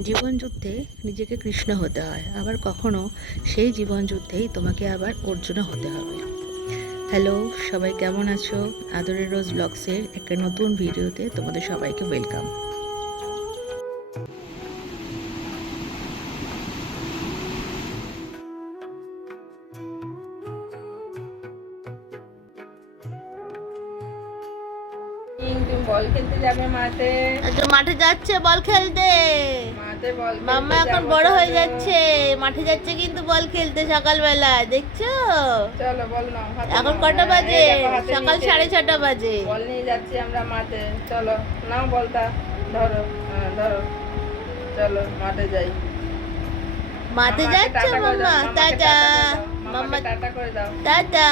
জীবন যুদ্ধে নিজেকে কৃষ্ণ হতে হয়, আবার কখনো সেই জীবন যুদ্ধেই তোমাকে আবার অর্জুনও হতে হবে। হ্যালো, সবাই কেমন আছো? আদরের রোজ ব্লগসের একটা নতুন ভিডিওতে তোমাদের সবাইকে ওয়েলকাম। বল খেলতে যাবে মাঠে। আচ্ছা, মাঠে যাচ্ছে বল খেলতে। মাঠে বল মাম্মা এখন বড় হয়ে যাচ্ছে, মাঠে যাচ্ছে কিন্তু বল খেলতে সকালবেলা, দেখছো? চলো বল নাও। এখন কটা বাজে? সকাল 6:30 বাজে। বল নিয়ে যাচ্ছি আমরা মাঠে। চলো নাও বলটা, ধরো। ধরো, চলো মাঠে যাই। মাঠে যাচ্ছে মাম্মা? টাটা। মাম্মা টাটা করে দাও। টাটা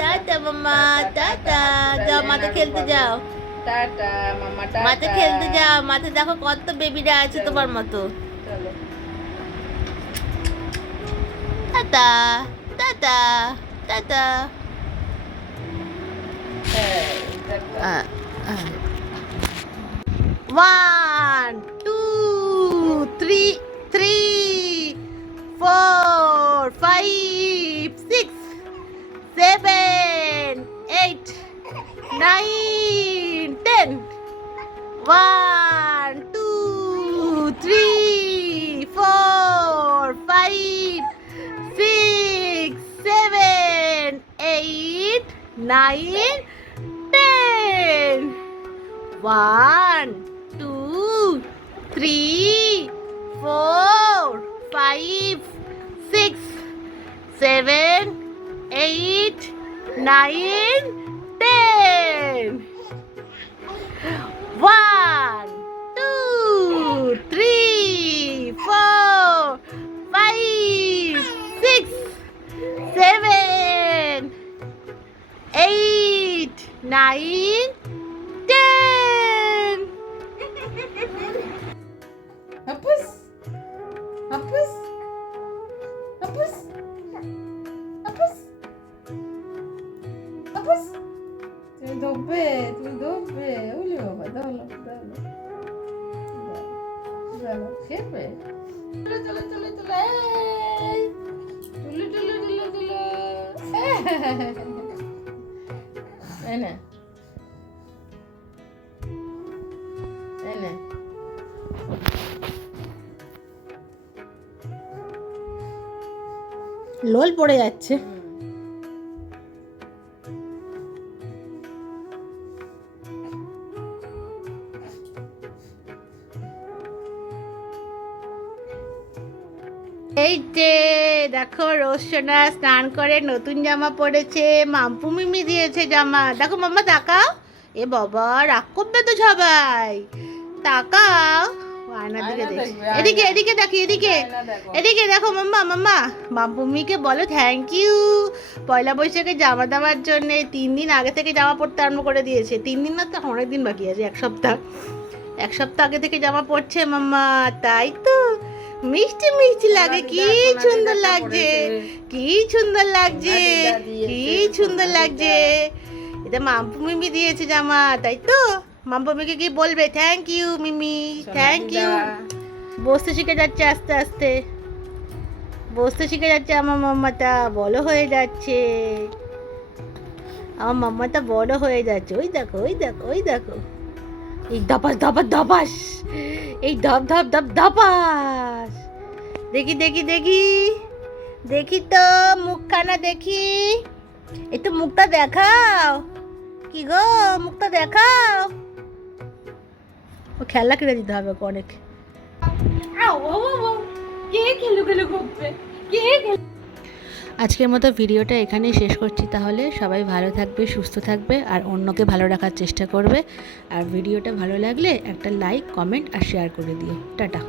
টাটা মাম্মা, টাটা। যাও মাঠে খেলতে যাও। টাটা মাম্মা, টাটা। মাঠে খেলতে যাও, মাঠে দেখো কত বেবিরা আছে তোমার মতো। চলো tata tata tata. One, two, three, 4, 5, 6, 7, 8, 9, 10. 1, 2, 3, 4, 5, 6, 7, 8, 9, 10. 1, 2, 3, 4, 5, 6, 7, 8, 9, 10. 1, 2, 3, 4, 5, 6, 7, 8, 9, 10. হাপুস হাপুস হাপুস হাপুস হাপুস। তুমি ধরবে, তুমি ধরবে। ওলে বাবা, ধরো ধরো ধরো। খেপে চলো চলো চলো চলো। এই টুলু টুলু টুলু টুলু। এই না, এই না। লোল পড়ে যাচ্ছে। এই যে দেখো, রোশনা স্নান করে নতুন জামা পরেছে, মাম্পু মিমি দিয়েছে জামা। দেখো মাম্মা, তাকাও। এ বাবা, রাগ করবে তো সবাই। তাকাও আয়নার দিকে, দেখি এদিকে, এদিকে দেখি, এদিকে এদিকে দেখো। মাম্মা মাম্মা, মাম্পুমিকে বলো থ্যাংক ইউ পয়লা বৈশাখে জামা দেওয়ার জন্য। 3 দিন আগে থেকে জামা পরতে আরম্ভ করে দিয়েছে। 3 দিন না তো, অনেক দিন বাকি আছে, 1 সপ্তাহ। 1 সপ্তাহ আগে থেকে জামা পরছে মাম্মা, তাই তো। মিষ্টি মিষ্টি লাগে, কি সুন্দর লাগছে, কি সুন্দর লাগছে, কি সুন্দর লাগছে। এটা মাম্পু মিমি দিয়েছে জামা, তাই তো। মাম্পু মিমিকে কি বলবে? Thank you Mimi, thank you. বসতে শিখে যাচ্ছে আস্তে আস্তে, বসতে শিখে যাচ্ছে আমার মাম্মাটা, বড় হয়ে যাচ্ছে। আমার মাম্মাটা বড় হয়ে যাচ্ছে। ওই দেখো, ওই দেখো, ওই দেখো। এই ধপাস ধপাস ধপাস, এই ধপ ধপ ধপ ধপাস। দেখি দেখি দেখি দেখি তো মুখখানা দেখি। এই তো মুখটা দেখাও। কি গো, মুখটা দেখাও। ও খেলা কিনে দিতে হবে অনেক। আজকের মতো ভিডিওটা এখানেই শেষ করছি। তাহলে সবাই ভালো থাকবে, সুস্থ থাকবে, আর অন্যকে ভালো রাখার চেষ্টা করবে। আর ভিডিওটা ভালো লাগলে একটা লাইক, কমেন্ট আর শেয়ার করে দিও। টাটা।